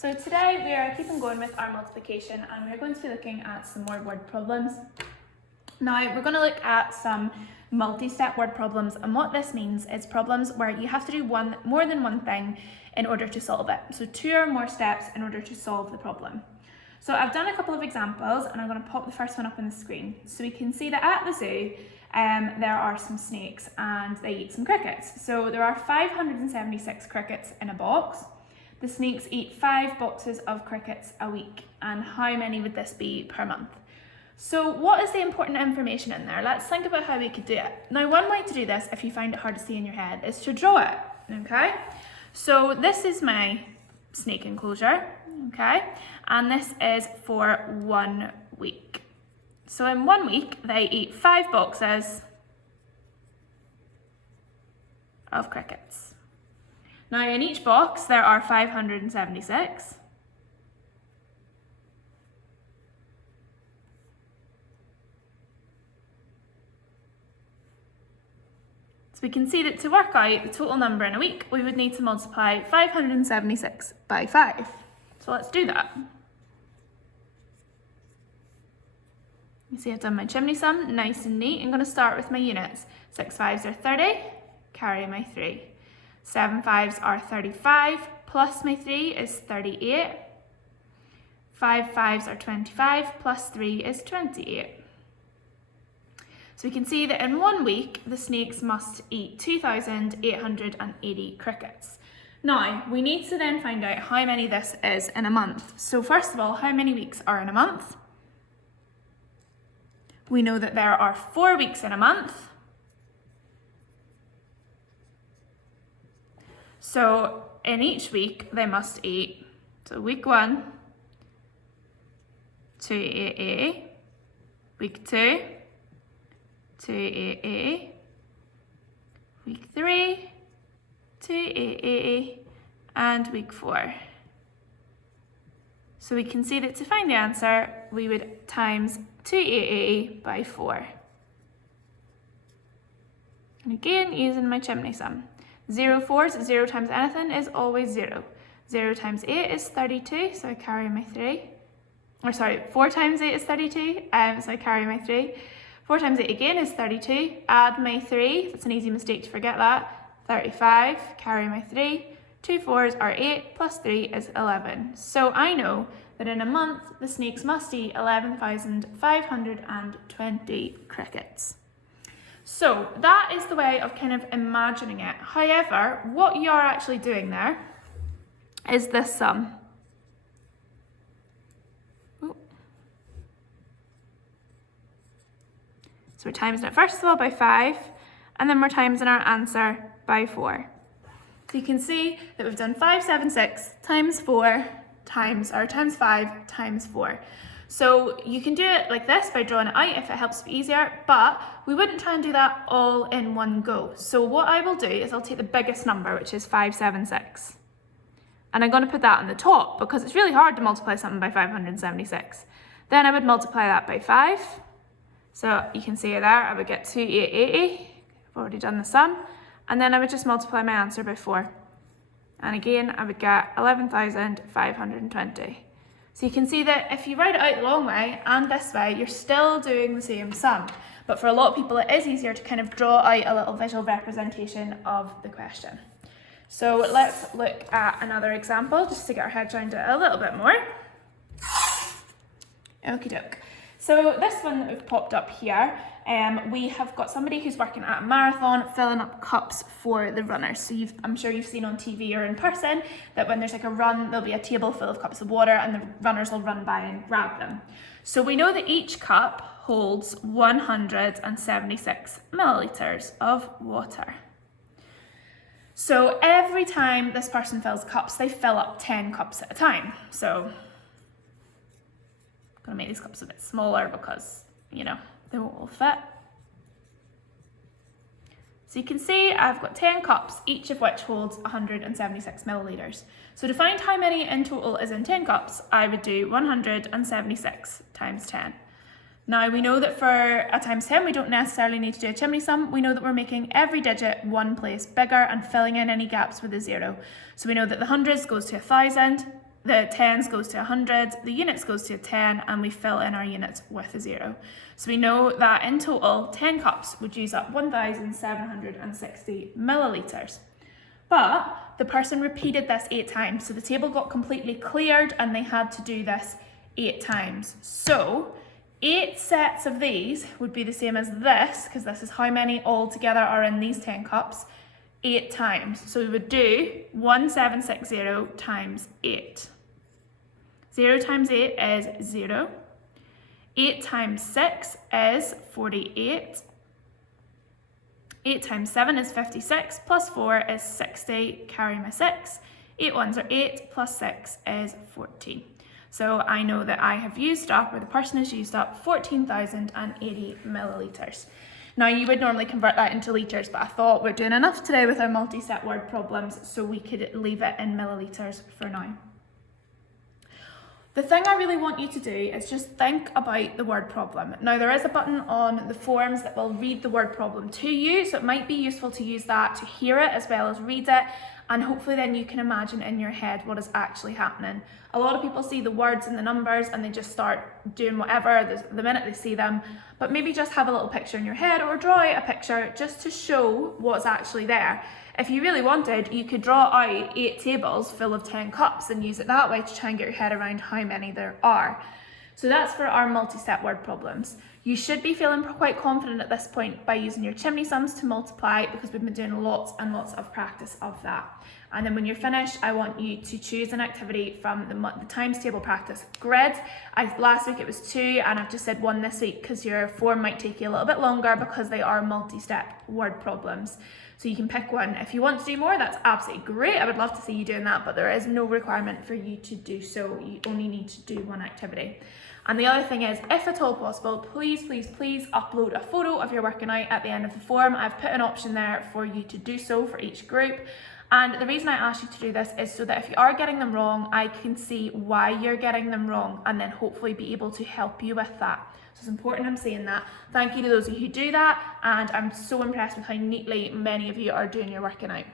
So today we are keeping going with our multiplication and we're going to be looking at some more word problems. Now we're going to look at some multi-step word problems, and what this means is problems where you have to do more than one thing in order to solve it. So 2 or more steps in order to solve the problem. So I've done a couple of examples and I'm going to pop the first one up on the screen. So we can see that at the zoo there are some snakes and they eat some crickets. So there are 576 crickets in a box. The snakes eat 5 boxes of crickets a week, and how many would this be per month? So what is the important information in there? Let's think about how we could do it. Now, one way to do this, if you find it hard to see in your head, is to draw it, okay? So this is my snake enclosure, okay? And this is for 1 week. So in 1 week, they eat 5 boxes of crickets. Now in each box, there are 576. So we can see that to work out the total number in a week, we would need to multiply 576 by 5. So let's do that. You see I've done my chimney sum, nice and neat. I'm going to start with my units. 6 5s are 30, carry my 3. 7 5s are 35, plus my 3 is 38. 5 5s are 25, plus 3 is 28. So we can see that in 1 week, the snakes must eat 2,880 crickets. Now, we need to then find out how many this is in a month. So first of all, how many weeks are in a month? We know that there are 4 weeks in a month. So in each week, they must eat, so week 1, 280, week 2, 280, week 3, 280, and week 4. So we can see that to find the answer, we would times 280 by 4. And again, using my chimney sum. 0 4s, 0 times anything is always 0. 0 times 8 is 32, so I carry my 3. Or sorry, 4 times 8 is 32, so I carry my 3. 4 times 8 again is 32, add my 3, that's an easy mistake to forget that. 35, carry my 3. 2 4s are 8, plus 3 is 11. So I know that in a month, the snakes must eat 11,520 crickets. So that is the way of kind of imagining it. However, what you are actually doing there is this sum. So we're timesing it first of all by 5, and then we're timesing our answer by 4. So you can see that we've done 576 times 4 times 5 times 4. So you can do it like this by drawing it out if it helps you easier, but we wouldn't try and do that all in one go. So what I will do is I'll take the biggest number, which is 576. And I'm going to put that on the top because it's really hard to multiply something by 576. Then I would multiply that by 5. So you can see it there, I would get 2880. I've already done the sum. And then I would just multiply my answer by 4. And again, I would get 11,520. So you can see that if you write it out the long way and this way, you're still doing the same sum. But for a lot of people, it is easier to kind of draw out a little visual representation of the question. So let's look at another example just to get our heads around it a little bit more. Okie doke. So this one that we've popped up here, we have got somebody who's working at a marathon filling up cups for the runners. So I'm sure you've seen on TV or in person that when there's like a run, there'll be a table full of cups of water and the runners will run by and grab them. So we know that each cup holds 176 millilitres of water. So every time this person fills cups, they fill up 10 cups at a time. So I'm gonna make these cups a bit smaller because, you know, they won't all fit. So you can see I've got 10 cups, each of which holds 176 millilitres. So to find how many in total is in 10 cups, I would do 176 times 10. Now we know that for a times 10, we don't necessarily need to do a chimney sum. We know that we're making every digit one place bigger and filling in any gaps with a 0. So we know that the hundreds goes to 1,000, the tens goes to 100, the units goes to a 10, and we fill in our units with a 0. So we know that in total, 10 cups would use up 1,760 millilitres. But the person repeated this 8 times, so the table got completely cleared and they had to do this 8 times. So 8 sets of these would be the same as this, because this is how many altogether are in these 10 cups, 8 times. So we would do 1760 times 8. 0 times 8 is 0. 8 times 6 is 48. 8 times 7 is 56, plus 4 is 60, carry my 6. 8 ones are 8, plus 6 is 14. So I know that I have used up, or the person has used up, 14,080 millilitres. Now you would normally convert that into litres, but I thought we're doing enough today with our multi-set word problems, so we could leave it in millilitres for now. The thing I really want you to do is just think about the word problem. Now there is a button on the forms that will read the word problem to you, so it might be useful to use that to hear it as well as read it, and hopefully then you can imagine in your head what is actually happening. A lot of people see the words and the numbers and they just start doing whatever the minute they see them, but maybe just have a little picture in your head or draw out a picture just to show what's actually there. If you really wanted, you could draw out 8 tables full of 10 cups and use it that way to try and get your head around how many there are. So that's for our multi-set word problems. You should be feeling quite confident at this point by using your chimney sums to multiply, because we've been doing lots and lots of practice of that. And then when you're finished, I want you to choose an activity from the times table practice grid. Last week it was 2, and I've just said 1 this week because your form might take you a little bit longer because they are multi-step word problems. So you can pick one. If you want to do more, that's absolutely great. I would love to see you doing that, but there is no requirement for you to do so. You only need to do one activity. And the other thing is, if at all possible, please, please, please upload a photo of your working out at the end of the form. I've put an option there for you to do so for each group. And the reason I ask you to do this is so that if you are getting them wrong, I can see why you're getting them wrong and then hopefully be able to help you with that. So it's important I'm saying that. Thank you to those of you who do that, and I'm so impressed with how neatly many of you are doing your working out.